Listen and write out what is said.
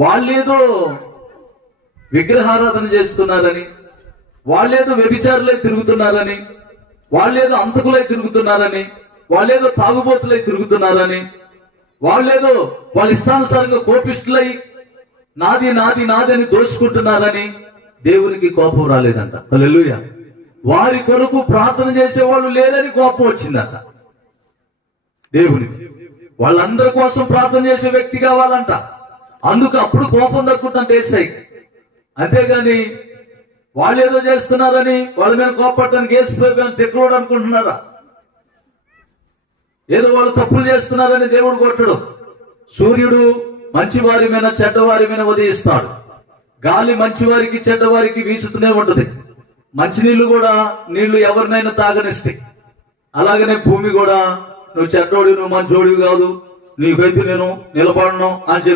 వాళ్ళేదో విగ్రహారాధన చేస్తున్నారని, వాళ్ళేదో వ్యభిచారులై తిరుగుతున్నారని, వాళ్ళేదో అంతకులై తిరుగుతున్నారని, వాళ్ళేదో తాగుబోతులై తిరుగుతున్నారని, వాళ్ళేదో వాళ్ళ ఇష్టానుసారంగా కోపిష్టులై నాది నాది నాది అని దోచుకుంటున్నారని దేవునికి కోపం రాలేదంట. హల్లెలూయా. వారి కొరకు ప్రార్థన చేసేవాళ్ళు లేదని కోపం వచ్చిందంట దేవునికి. వాళ్ళందరి కోసం ప్రార్థన చేసే వ్యక్తి కావాలంట. అందుకు అప్పుడు కోపం దక్కుంటుంటే ఏసై. అంతేగాని వాళ్ళు ఏదో చేస్తున్నారని వాళ్ళ మీద కోపడటానికి ఏసిపోయి తెక్కుడు అనుకుంటున్నారా? ఏదో వాళ్ళు తప్పులు చేస్తున్నారని దేవుడు కొట్టడు. సూర్యుడు మంచివారి మీద చెడ్డవారి మీద ఉదయిస్తాడు. గాలి మంచివారికి చెడ్డవారికి వీచుతూనే ఉంటది. మంచినీళ్లు కూడా నీళ్లు ఎవరినైనా తాగనిస్తాయి. అలాగనే భూమి కూడా నువ్వు చెడ్డోడి, నువ్వు మంచోడివి కాదు, నీకైతే నేను నిలబడను అని చెప్పి